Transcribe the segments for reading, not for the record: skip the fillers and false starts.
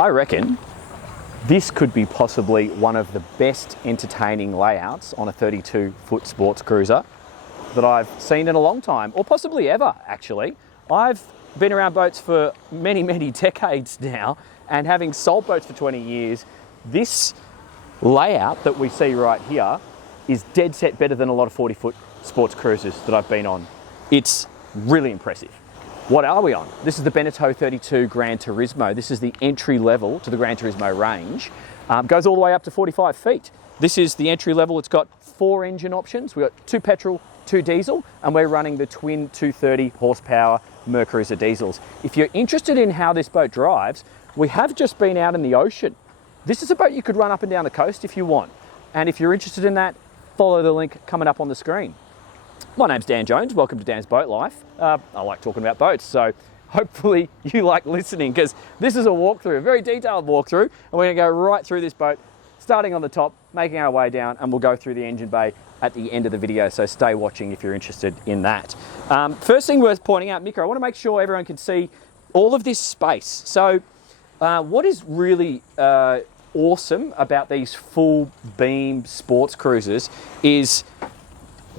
I reckon this could be possibly one of the best entertaining layouts on a 32-foot sports cruiser that I've seen in a long time, or possibly ever, actually. I've been around boats for many, many decades now, and having sold boats for 20 years, this layout that we see right here is dead set better than a lot of 40-foot sports cruisers that I've been on. It's really impressive. What are we on? This is the Beneteau 32 Gran Turismo. This is the entry level to the Gran Turismo range. Goes all the way up to 45 feet. This is the entry level. It's got 4 engine options. We've got 2 petrol, 2 diesel, and we're running the twin 230 horsepower Mercruiser diesels. If you're interested in how this boat drives, we have just been out in the ocean. This is a boat you could run up and down the coast if you want. And if you're interested in that, follow the link coming up on the screen. My name's Dan Jones. Welcome to Dan's Boat Life. I like talking about boats, so hopefully you like listening, because this is a walkthrough, a very detailed walkthrough, and we're going to go right through this boat, starting on the top, making our way down, and we'll go through the engine bay at the end of the video, so stay watching if you're interested in that. First thing worth pointing out, Mika, I want to make sure everyone can see all of this space. So what is really awesome about these full beam sports cruisers is,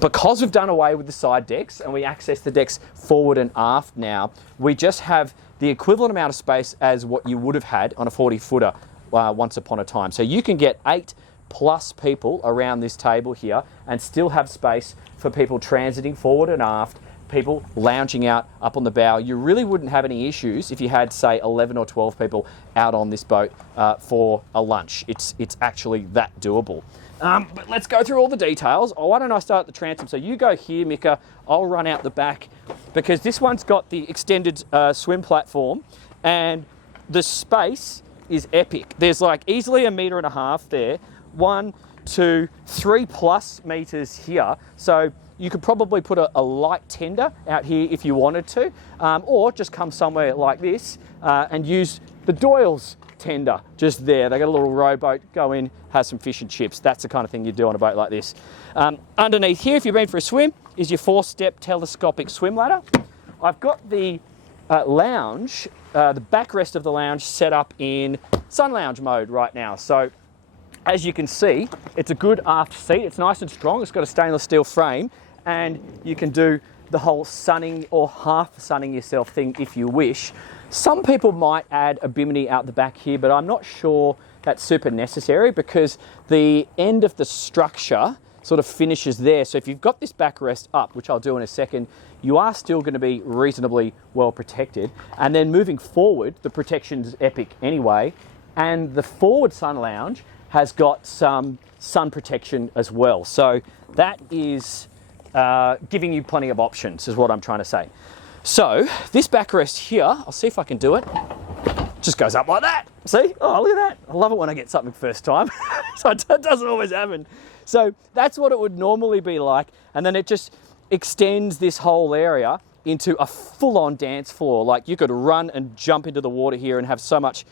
because we've done away with the side decks and we access the decks forward and aft now, we just have the equivalent amount of space as what you would have had on a 40-footer once upon a time. So you can get 8+ people around this table here and still have space for people transiting forward and aft, people lounging out up on the bow. You really wouldn't have any issues if you had, say, 11 or 12 people out on this boat for a lunch. It's actually that doable. But let's go through all the details. Why don't I start at the transom? So you go here, Mika. I'll run out the back, because this one's got the extended swim platform, and the space is epic. There's like easily 1.5 meters there, 1, 2, 3+ meters here. So you could probably put a light tender out here if you wanted to, or just come somewhere like this and use the Doyle's tender just there. They got a little rowboat, go in, have some fish and chips. That's the kind of thing you do on a boat like this. Underneath here, if you've been for a swim, is your 4-step telescopic swim ladder. I've got the lounge, the backrest of the lounge set up in sun lounge mode right now. So as you can see, it's a good aft seat. It's nice and strong. It's got a stainless steel frame, and you can do the whole sunning or half sunning yourself thing if you wish. Some people might add a bimini out the back here, but I'm not sure that's super necessary, because the end of the structure sort of finishes there. So if you've got this backrest up, which I'll do in a second, you are still going to be reasonably well protected. And then moving forward, the protection's epic anyway. And the forward sun lounge has got some sun protection as well. So that is giving you plenty of options, is what I'm trying to say. So this backrest here, I'll see if I can do it, just goes up like that. See? Oh, look at that. I love it when I get something first time. So it doesn't always happen. So that's what it would normally be like. And then it just extends this whole area into a full-on dance floor. Like, you could run and jump into the water here and have so much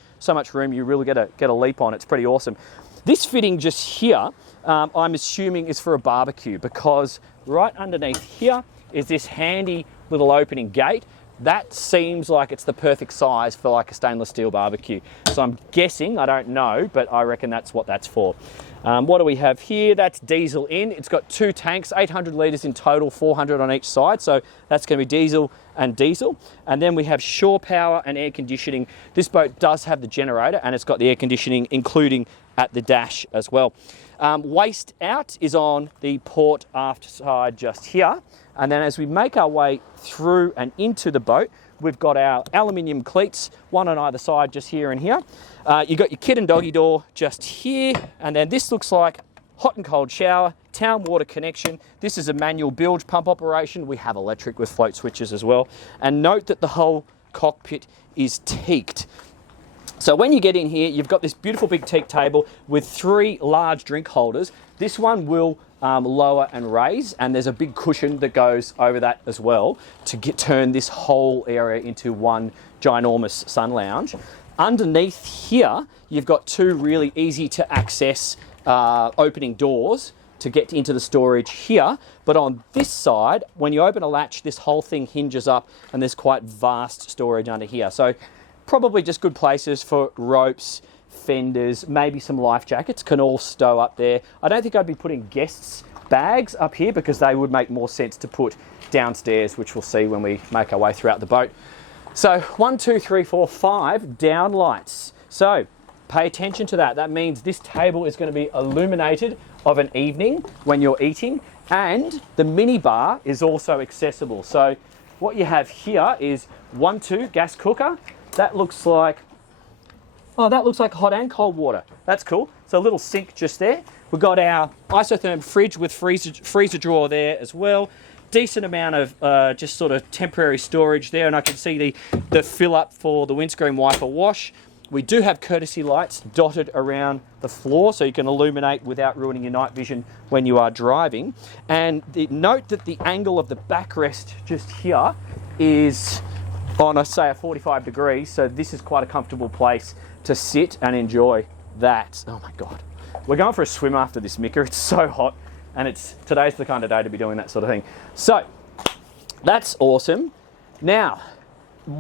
room. You really get a leap on. It's pretty awesome. This fitting just here, I'm assuming is for a barbecue, because right underneath here is this handy little opening gate. That seems like it's the perfect size for like a stainless steel barbecue. So I'm guessing, I don't know, but I reckon that's what that's for. What do we have here? That's diesel in. It's got 2 tanks, 800 litres in total, 400 on each side. So that's going to be diesel and diesel. And then we have shore power and air conditioning. This boat does have the generator, and it's got the air conditioning, including at the dash as well. Waist out is on the port aft side just here. And then as we make our way through and into the boat, we've got our aluminium cleats, one on either side, just here and here. You've got your kid and doggy door just here. And then this looks like hot and cold shower, town water connection. This is a manual bilge pump operation. We have electric with float switches as well. And note that the whole cockpit is teaked. So when you get in here, you've got this beautiful big teak table with 3 large drink holders. This one will lower and raise, and there's a big cushion that goes over that as well to turn this whole area into one ginormous sun lounge. Underneath here, you've got 2 really easy to access opening doors to get into the storage here. But on this side, when you open a latch, this whole thing hinges up, and there's quite vast storage under here. So probably just good places for ropes, fenders, maybe some life jackets can all stow up there. I don't think I'd be putting guests' bags up here because they would make more sense to put downstairs, which we'll see when we make our way throughout the boat. So 1, 2, 3, 4, 5 down lights. So pay attention to that. That means this table is going to be illuminated of an evening when you're eating, and the mini bar is also accessible. So what you have here is 1-2 gas cooker. That looks like, oh, that looks like hot and cold water. That's cool. So a little sink just there. We've got our isotherm fridge with freezer drawer there as well. Decent amount of just sort of temporary storage there, and I can see the fill up for the windscreen wiper wash. We do have courtesy lights dotted around the floor so you can illuminate without ruining your night vision when you are driving. And note that the angle of the backrest just here is on, I say, a 45 degrees, so this is quite a comfortable place to sit and enjoy that. Oh my God. We're going for a swim after this, Mika. It's so hot, and today's the kind of day to be doing that sort of thing. So that's awesome. Now,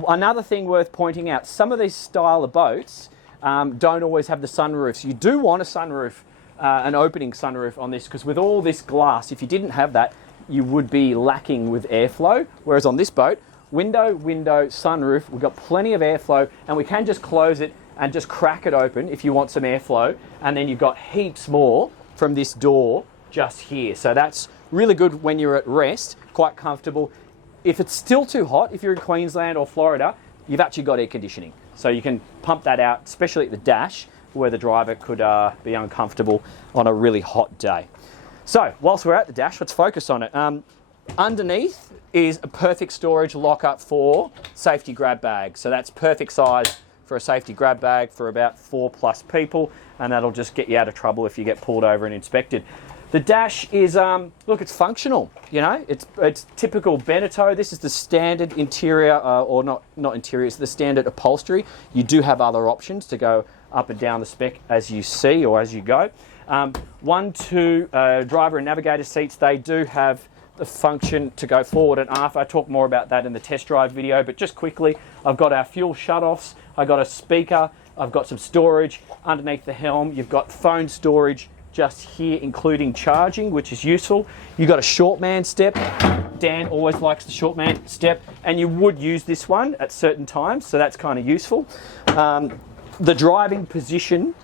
another thing worth pointing out, some of these style of boats don't always have the sunroofs. You do want a sunroof, an opening sunroof on this, because with all this glass, if you didn't have that, you would be lacking with airflow. Whereas on this boat, window, sunroof, we've got plenty of airflow, and we can just close it and just crack it open if you want some airflow, and then you've got heaps more from this door just here. So that's really good when you're at rest, quite comfortable. If it's still too hot, if you're in Queensland or Florida, you've actually got air conditioning. So you can pump that out, especially at the dash, where the driver could be uncomfortable on a really hot day. So whilst we're at the dash, let's focus on it. Underneath is a perfect storage lockup for safety grab bags. So that's perfect size for a safety grab bag for about 4+ people, and that'll just get you out of trouble if you get pulled over and inspected. The dash is, look, it's functional, you know, it's typical Beneteau. This is the standard interior, or not interior, it's the standard upholstery. You do have other options to go up and down the spec as you see or as you go. 1, 2 driver and navigator seats, they do have the function to go forward and aft. I talk more about that in the test drive video, but just quickly, I've got our fuel shutoffs, I've got a speaker, I've got some storage underneath the helm, you've got phone storage just here, including charging, which is useful. You've got a short man step. Dan always likes the short man step, and you would use this one at certain times, so that's kind of useful. The driving position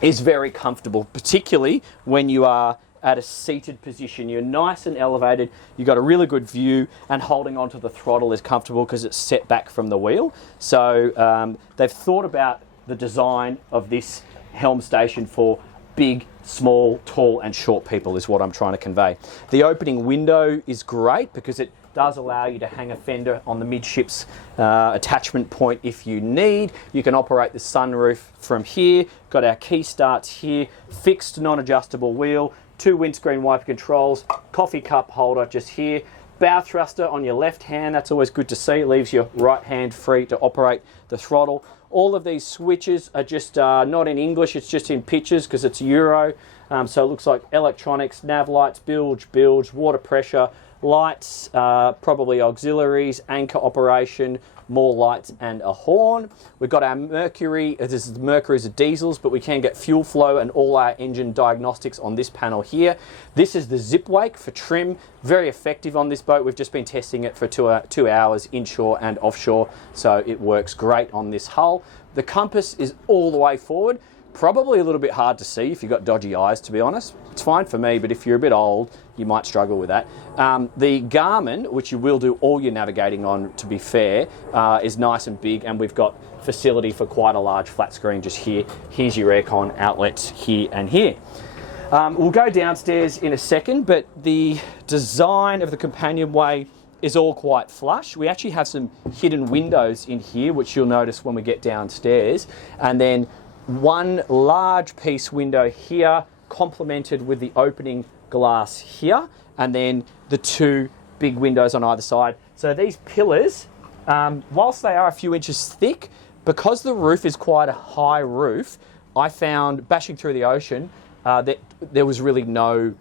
is very comfortable, particularly when you are at a seated position. You're nice and elevated, you've got a really good view, and holding onto the throttle is comfortable because it's set back from the wheel. So they've thought about the design of this helm station for big, small, tall and short people is what I'm trying to convey. The opening window is great because it does allow you to hang a fender on the midships attachment point if you need. You can operate the sunroof from here. Got our key starts here, fixed non-adjustable wheel, 2 windscreen wiper controls, coffee cup holder just here, bow thruster on your left hand, that's always good to see, it leaves your right hand free to operate the throttle. All of these switches are just not in English, it's just in pictures because it's Euro. So it looks like electronics, nav lights, bilge, water pressure, lights, probably auxiliaries, anchor operation, more lights and a horn. We've got our Mercury, this is the Mercury's of diesels, but we can get fuel flow and all our engine diagnostics on this panel here. This is the zip wake for trim, very effective on this boat. We've just been testing it for 2 hours inshore and offshore, so it works great on this hull. The compass is all the way forward. Probably a little bit hard to see if you've got dodgy eyes, to be honest. It's fine for me, but if you're a bit old, you might struggle with that. The Garmin, which you will do all your navigating on, to be fair, is nice and big, and we've got facility for quite a large flat screen just here. Here's your aircon outlets here and here. We'll go downstairs in a second, but the design of the companionway is all quite flush. We actually have some hidden windows in here, which you'll notice when we get downstairs, and then one large piece window here, complemented with the opening glass here, and then the 2 big windows on either side. So these pillars, whilst they are a few inches thick, because the roof is quite a high roof, I found bashing through the ocean that there was really no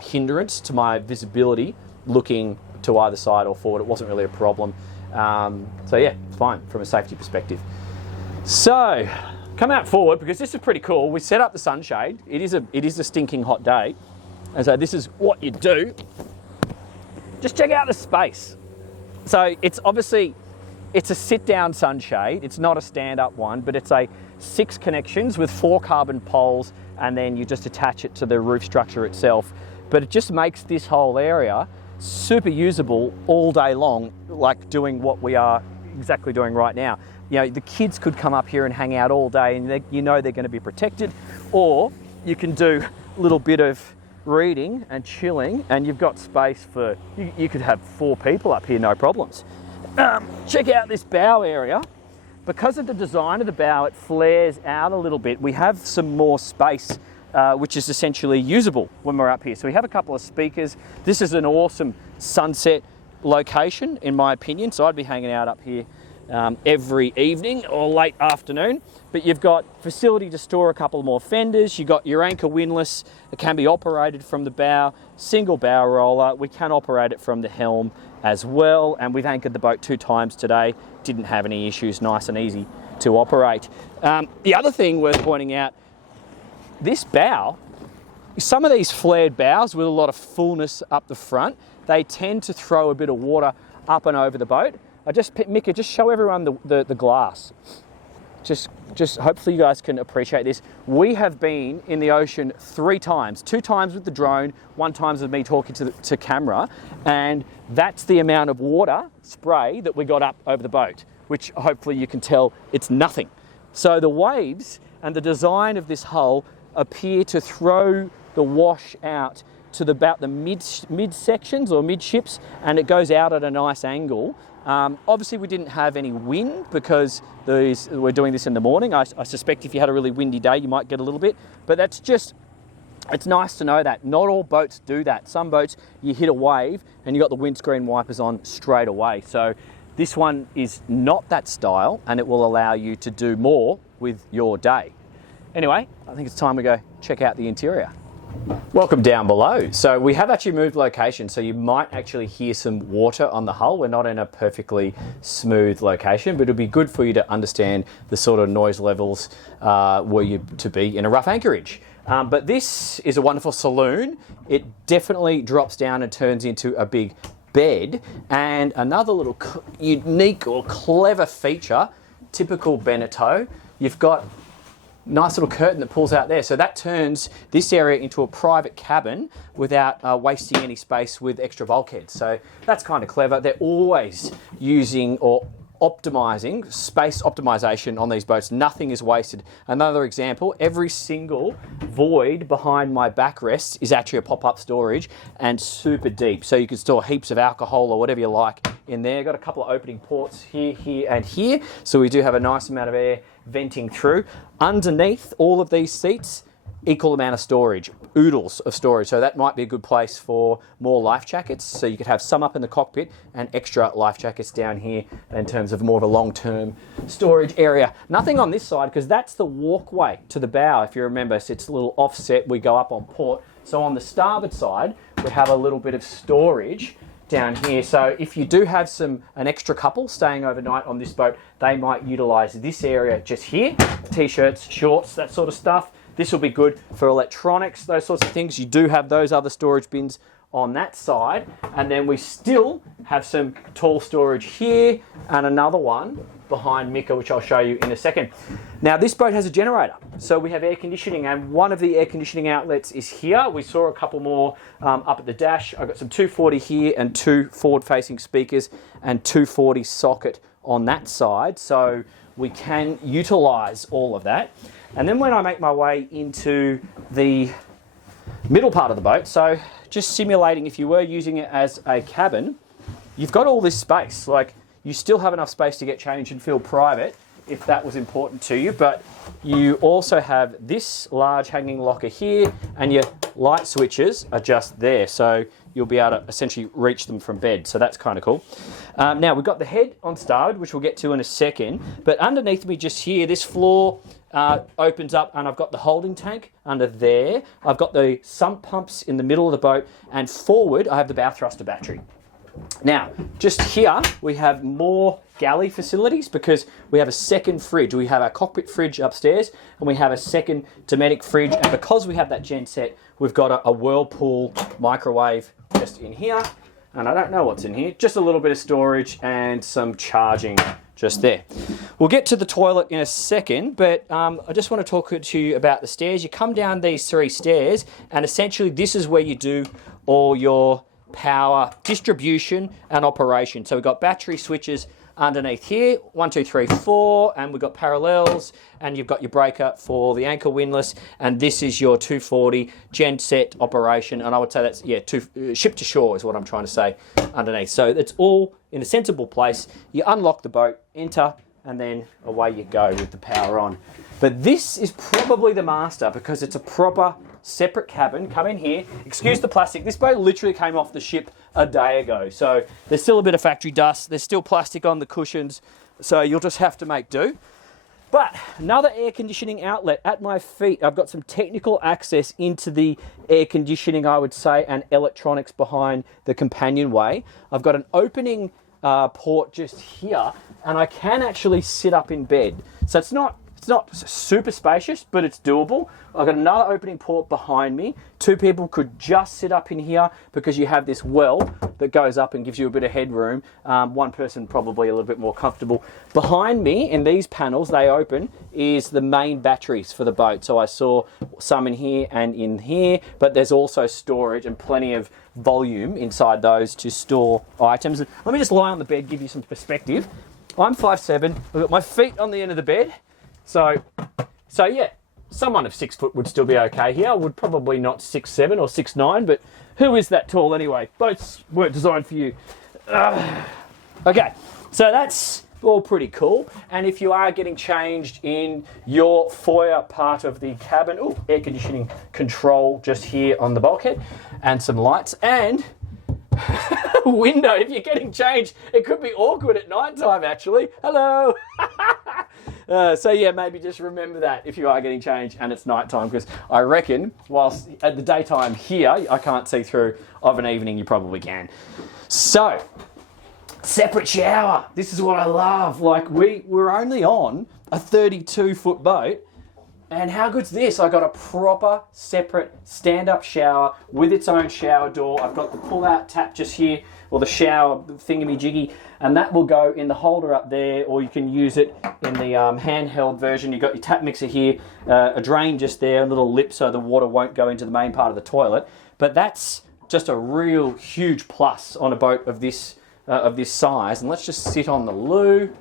hindrance to my visibility looking to either side or forward. It wasn't really a problem. So yeah, it's fine from a safety perspective. So, come out forward because this is pretty cool. We set up the sunshade. It is a stinking hot day. And so this is what you do. Just check out the space. So it's obviously, it's a sit-down sunshade. It's not a stand-up one, but it's a 6 connections with 4 carbon poles, and then you just attach it to the roof structure itself. But it just makes this whole area super usable all day long, like doing what we are exactly doing right now. You know, the kids could come up here and hang out all day, and you know they're going to be protected, or you can do a little bit of reading and chilling, and you've got space for, you could have 4 people up here, no problems. Check out this bow area. Because of the design of the bow, it flares out a little bit. We have some more space, which is essentially usable when we're up here. So we have a couple of speakers. This is an awesome sunset location, in my opinion. So I'd be hanging out up here every evening or late afternoon. But you've got facility to store a couple more fenders. You've got your anchor windlass. It can be operated from the bow, single bow roller. We can operate it from the helm as well. And we've anchored the boat 2 times today. Didn't have any issues, nice and easy to operate. The other thing worth pointing out, this bow, some of these flared bows with a lot of fullness up the front, they tend to throw a bit of water up and over the boat. Mika, just show everyone the glass. Just hopefully you guys can appreciate this. We have been in the ocean 3 times, 2 times with the drone, 1 time with me talking to camera, and that's the amount of water spray that we got up over the boat, which hopefully you can tell it's nothing. So the waves and the design of this hull appear to throw the wash out to about the mid sections or midships, and it goes out at a nice angle. Obviously we didn't have any wind because we're doing this in the morning. I suspect if you had a really windy day you might get a little bit, but it's nice to know that. Not all boats do that. Some boats you hit a wave and you got the windscreen wipers on straight away. So this one is not that style, and it will allow you to do more with your day. Anyway, I think it's time we go check out the interior. Welcome down below. So we have actually moved location, so you might actually hear some water on the hull. We're not in a perfectly smooth location, but it'll be good for you to understand the sort of noise levels were you to be in a rough anchorage. But this is a wonderful saloon. It definitely drops down and turns into a big bed. And another little unique or clever feature, typical Beneteau, you've got nice little curtain that pulls out there. So that turns this area into a private cabin without wasting any space with extra bulkheads. So that's kind of clever. They're always using or optimizing, space optimization on these boats. Nothing is wasted. Another example, every single void behind my backrest is actually a pop-up storage and super deep. So you can store heaps of alcohol or whatever you like in there. Got a couple of opening ports here, here, and here. So we do have a nice amount of air venting through. Underneath all of these seats, equal amount of storage, oodles of storage. So that might be a good place for more life jackets. So you could have some up in the cockpit and extra life jackets down here in terms of more of a long-term storage area. Nothing on this side because that's the walkway to the bow. If you remember, so it's a little offset. We go up on port. So on the starboard side, we have a little bit of storage down here. So if you do have an extra couple staying overnight on this boat, they might utilize this area just here, t-shirts, shorts, that sort of stuff. This will be good for electronics, those sorts of things. You do have those other storage bins on that side, and then we still have some tall storage here and another one behind Mika, which I'll show you in a second. Now this boat has a generator, so we have air conditioning, and one of the air conditioning outlets is here. We saw a couple more up at the dash. I've got some 240 here and 2 forward-facing speakers and 240 socket on that side, so we can utilize all of that. And then when I make my way into the middle part of the boat, so just simulating if you were using it as a cabin, you've got all this space. Like, you still have enough space to get changed and feel private if that was important to you, but you also have this large hanging locker here, and your light switches are just there, so you'll be able to essentially reach them from bed, so that's kind of cool. Now we've got the head on starboard, which we'll get to in a second, but underneath me just here, this floor opens up, and I've got the holding tank under there. I've got the sump pumps in the middle of the boat, and forward I have the bow thruster battery. Now, just here we have more galley facilities because we have a second fridge. We have our cockpit fridge upstairs and we have a second Dometic fridge. And because we have that genset, we've got a Whirlpool microwave just in here. And I don't know what's in here. Just a little bit of storage and some charging just there. We'll get to the toilet in a second, but I just want to talk to you about the stairs. You come down these 3 stairs and essentially this is where you do all your power distribution and operation. So we've got battery switches underneath here, 1, 2, 3, 4, and we've got parallels, and you've got your breaker for the anchor windlass, and this is your 240 genset operation, and I would say that's, yeah, ship to shore is what I'm trying to say underneath. So it's all in a sensible place. You unlock the boat, enter, and then away you go with the power on. But this is probably the master because it's a proper separate cabin. Come in here. Excuse the plastic. This boat literally came off the ship a day ago. So there's still a bit of factory dust. There's still plastic on the cushions. So you'll just have to make do. But another air conditioning outlet at my feet. I've got some technical access into the air conditioning, I would say, and electronics behind the companionway. I've got an opening port just here, and I can actually sit up in bed. So it's not super spacious, but it's doable. I've got another opening port behind me. 2 people could just sit up in here because you have this well that goes up and gives you a bit of headroom. 1 person probably a little bit more comfortable. Behind me, in these panels, they open, is the main batteries for the boat. So I saw some in here and in here, but there's also storage and plenty of volume inside those to store items. Let me just lie on the bed, give you some perspective. I'm 5'7", I've got my feet on the end of the bed. So yeah, someone of 6 foot would still be okay here. I would probably not 6'7" or 6'9", but who is that tall anyway? Boats weren't designed for you. Okay, so that's all pretty cool. And if you are getting changed in your foyer part of the cabin, air conditioning control just here on the bulkhead, and some lights, and window. If you're getting changed, it could be awkward at night time actually. Hello. So yeah, maybe just remember that if you are getting changed and it's night time, because I reckon whilst at the daytime here I can't see through, of an evening you probably can. So separate shower. This is what I love. Like we're only on a 32-foot boat. And how good's this? I got a proper separate stand-up shower with its own shower door. I've got the pull-out tap just here, or the shower thingamajiggy, and that will go in the holder up there, or you can use it in the handheld version. You've got your tap mixer here, a drain just there, a little lip so the water won't go into the main part of the toilet. But that's just a real huge plus on a boat of this size. And let's just sit on the loo.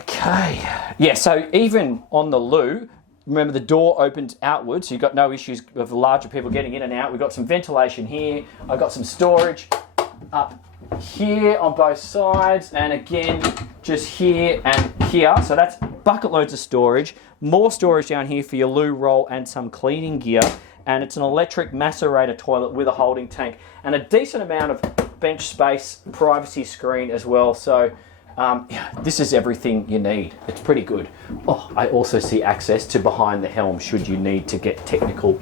Okay, yeah, so even on the loo, remember the door opens outwards, so you've got no issues of larger people getting in and out. We've got some ventilation here. I've got some storage up here on both sides, and again, just here and here. So that's bucket loads of storage. More storage down here for your loo roll and some cleaning gear. And it's an electric macerator toilet with a holding tank and a decent amount of bench space, privacy screen as well. So yeah, this is everything you need. It's pretty good. Oh, I also see access to behind the helm should you need to get technical.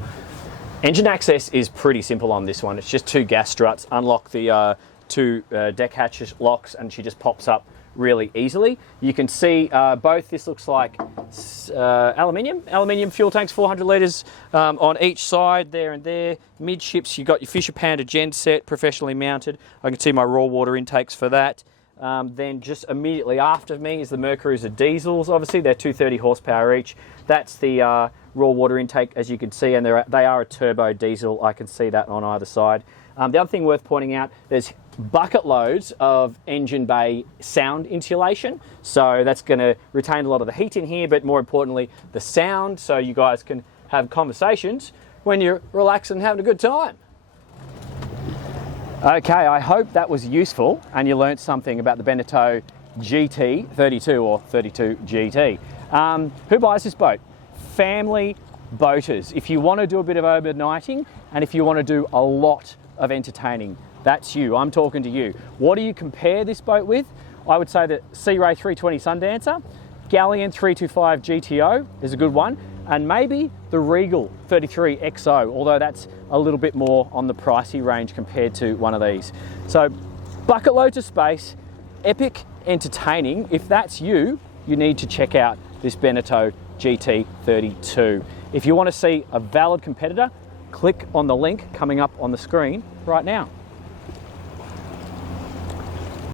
Engine access is pretty simple on this one. It's just 2 gas struts, unlock the 2 deck hatch locks, and she just pops up really easily. You can see both. This looks like aluminium fuel tanks, 400 litres on each side, there and there. Midships, you've got your Fisher Panda genset, professionally mounted. I can see my raw water intakes for that. Then just immediately after me is the Mercruiser diesels. Obviously, they're 230 horsepower each. That's the raw water intake, as you can see, and they are a turbo diesel. I can see that on either side. The other thing worth pointing out, there's bucket loads of engine bay sound insulation. So that's going to retain a lot of the heat in here, but more importantly, the sound, so you guys can have conversations when you're relaxing and having a good time. Okay, I hope that was useful and you learnt something about the Beneteau GT 32 or 32 GT. Who buys this boat? Family boaters. If you want to do a bit of overnighting and if you want to do a lot of entertaining, that's you. I'm talking to you. What do you compare this boat with? I would say that Sea Ray 320 Sundancer, Galleon 325 GTO is a good one, and maybe the Regal 33 XO, although that's a little bit more on the pricey range compared to one of these. So bucket loads of space, epic entertaining, if that's you, you need to check out this Beneteau GT32. If you want to see a valid competitor, click on the link coming up on the screen right now.